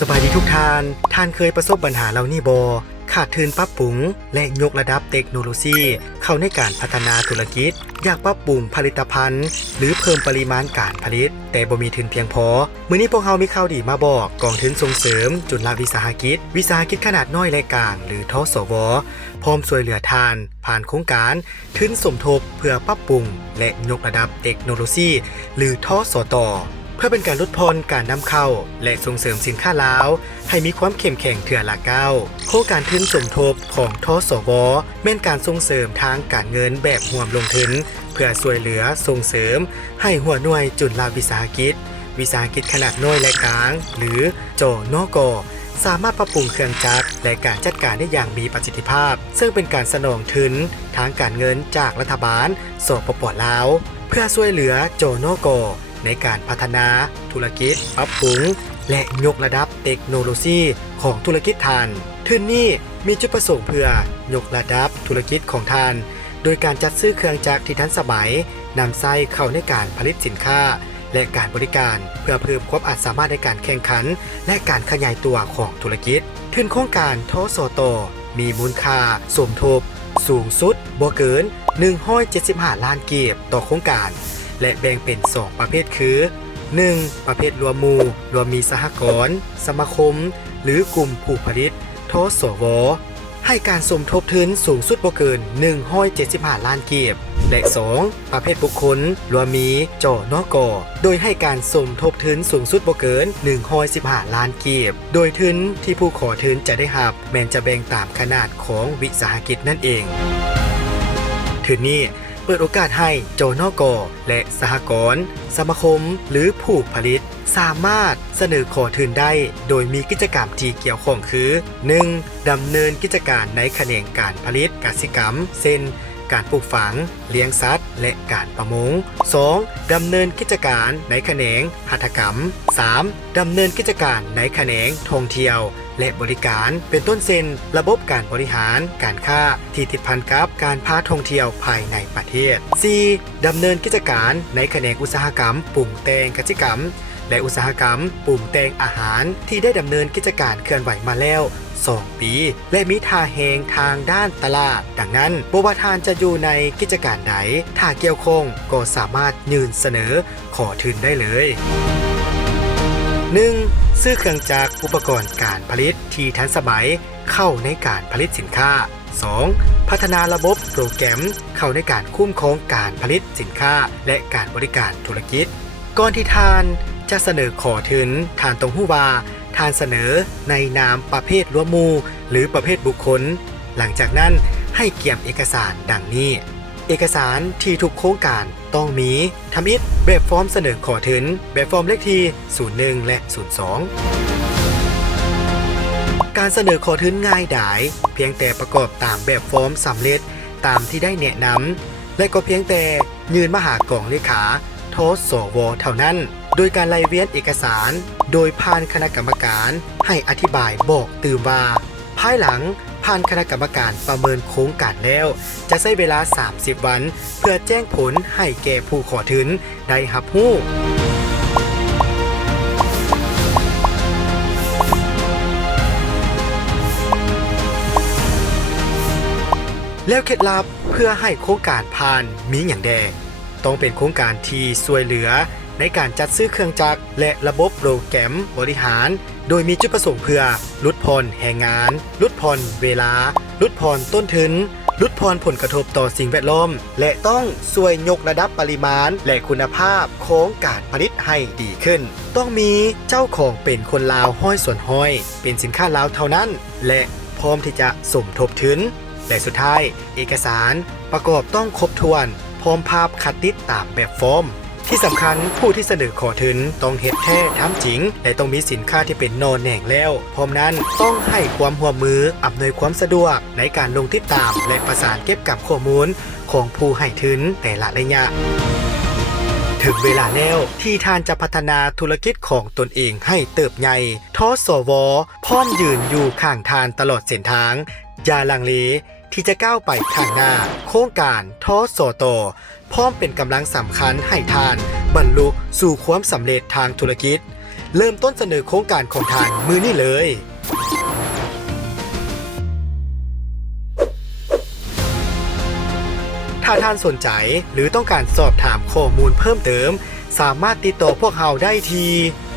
สบายดีทุกท่านเคยประสบปัญหาเหล่านี้บ่ขาดทุนปรับปรุงและยกระดับเทคโนโลยีเข้าในการพัฒนาธุรกิจอยากปรับปรุงผลิตภัณฑ์หรือเพิ่มปริมาณการผลิตแต่บ่มีทุนเพียงพอมื้อนี้พวกเรามีข่าวดีมาบอกกองทุนส่งเสริมจุลวิสาหกิจขนาดน้อยและกลางหรือทสวพร้อมช่วยเหลือทานผ่านโครงการทุนสมทบเพื่อปรับปรุงและยกระดับเทคโนโลยีหรือทสตเพื่อเป็นการลดพรการนำเข้าและส่งเสริมสินค้าลาวให้มีความเข้มแข็งเถื่อละก้าวโครงการทุนสมทบของทสวแม่นการส่งเสริมทางการเงินแบบร่วมลงทุนเพื่อช่วยเหลือส่งเสริมให้หัวหน่วยจุลวิสาหกิจขนาดน้อยและกลางหรือจนกสามารถปรับปรุงเครื่องจักรและการจัดการได้อย่างมีประสิทธิภาพซึ่งเป็นการสนองทุนทางการเงินจากรัฐบาลสปป.ลาวเพื่อช่วยเหลือจนกในการพัฒนาธุรกิจปรับปรุงและยกระดับเทคโนโลยีของธุรกิจทานทุนนี้มีจุดประสงค์เพื่อยกระดับธุรกิจของทานโดยการจัดซื้อเครื่องจักรที่ทันสมัยนำใช้เข้าในการผลิตสินค้าและการบริการเพื่อเพิ่มความสามารถในการแข่งขันและการขยายตัวของธุรกิจทุนโครงการทสตมีมูลค่าสมทบสูงสุดบ่เกิน175ล้านกีบต่อโครงการและแบ่งเป็น2ประเภทคือ 1. ประเภทรวมหมู่รวมมีสหกรณ์สมาคมหรือกลุ่มผู้ผลิตทสวให้การสมทบทุนสูงสุดบ่เกิน175ล้านกีบและ 2. ประเภทบุคคลรวมมีจนกโดยให้การสมทบทุนสูงสุดบ่เกิน115ล้านกีบโดยทุนที่ผู้ขอทุนจะได้รับแม้นจะแบ่งตามขนาดของวิสาหกิจนั่นเองทุนนี้เปิดโอกาสให้จนกและสหกรณ์สมาคมหรือผู้ผลิตสามารถเสนอขอทุนได้โดยมีกิจกรรมที่เกี่ยวข้องคือ 1. ดำเนินกิจการในแขนงการผลิตกสิกรรมเช่นการปลูกฝังเลี้ยงสัตว์และการประมง 2. ดำเนินกิจการในแขนงหัตถกรรม 3. ดำเนินกิจการในแขนงท่องเที่ยวและบริการเป็นต้นเช่นระบบการบริหารการค้าที่ติดพันกับการพาท่องเที่ยวภายในประเทศ 4. ดำเนินกิจการในแขนงอุตสาหกรรมปรุงแต่งกสิกรรมและอุตสาหกรรมปรุงแต่งอาหารที่ได้ดำเนินกิจการเคลื่อนไหวมาแล้ว2 ปีและมีท่าแหงทางด้านตลาดดังนั้นบ่ว่าท่านจะอยู่ในกิจการใดถ้าเกี่ยวข้องก็สามารถยื่นเสนอขอทุนได้เลย 1. ซื้อเครื่องจักรอุปกรณ์การผลิตที่ทันสมัยเข้าในการผลิตสินค้า 2. พัฒนาระบบโปรแกรมเข้าในการคุ้มครองการผลิตสินค้าและการบริการธุรกิจก่อนที่ท่านจะเสนอขอทุนท่านต้องรู้ว่าท่านเสนอในนามประเภทรวมหมู่หรือประเภทบุคคลหลังจากนั้นให้เกี่ยมเอกสารดังนี้เอกสารที่ทุกโครงการต้องมีทำอิฐแบบฟอร์มเสนอขอทุนแบบฟอร์มเลขที่01และ02การเสนอขอทุนง่ายดายเพียงแต่ประกอบตามแบบฟอร์มสำเร็จตามที่ได้แนะนำและก็เพียงแต่ยื่นมาหากองเลขาทสวเท่านั้นโดยการไล่เวียนเอกสารโดยผ่านคณะกรรมการให้อธิบายบอกตื่มว่าภายหลังผ่านคณะกรรมการประเมินโครงการแล้วจะใช้เวลา30วันเพื่อแจ้งผลให้แก่ผู้ขอทุนได้รับรู้แล้วเคล็ดลับเพื่อให้โครงการผ่านมีอย่างแดต้องเป็นโครงการที่ช่วยเหลือในการจัดซื้อเครื่องจักรและระบบโปรแกรมบริหารโดยมีจุดประสงค์เพื่อลดผ่อนแรงงานลดผ่อนเวลาลดผ่อนต้นทุนลดผ่อนผลกระทบต่อสิ่งแวดล้อมและต้องช่วยยกระดับปริมาณและคุณภาพของการผลิตให้ดีขึ้นต้องมีเจ้าของเป็นคนลาวห้อยส่วนห้อยเป็นสินค้าลาวเท่านั้นและพร้อมที่จะสมทบทุนและสุดท้ายเอกสารประกอบต้องครบถ้วนพร้อมภาพคัดติดตามแบบฟอร์มที่สำคัญผู้ที่เสนอขอทุนต้องเฮ็ดแท้ทำจริงและต้องมีสินค้าที่เป็นนอนแหน่งแล้วพร้อมนั้นต้องให้ความร่วมมืออำนวยความสะดวกในการลงติดตามและประสานเก็บกับข้อมูลของผู้ให้ทุนแต่ละระยะถึงเวลาแล้วที่ท่านจะพัฒนาธุรกิจของตนเองให้เติบใหญ่ทสวพร้อมยืนอยู่ข้างทานตลอดเส้นทางอย่าลังเลที่จะก้าวไปข้างหน้าโครงการทสตพร้อมเป็นกำลังสำคัญให้ทานบรรลุสู่ความสำเร็จทางธุรกิจ เริ่มต้นเสนอโครงการของท่านมือนี่เลย ถ้าท่านสนใจหรือต้องการสอบถามข้อมูลเพิ่มเติมสามารถติดต่อพวกเราได้ที่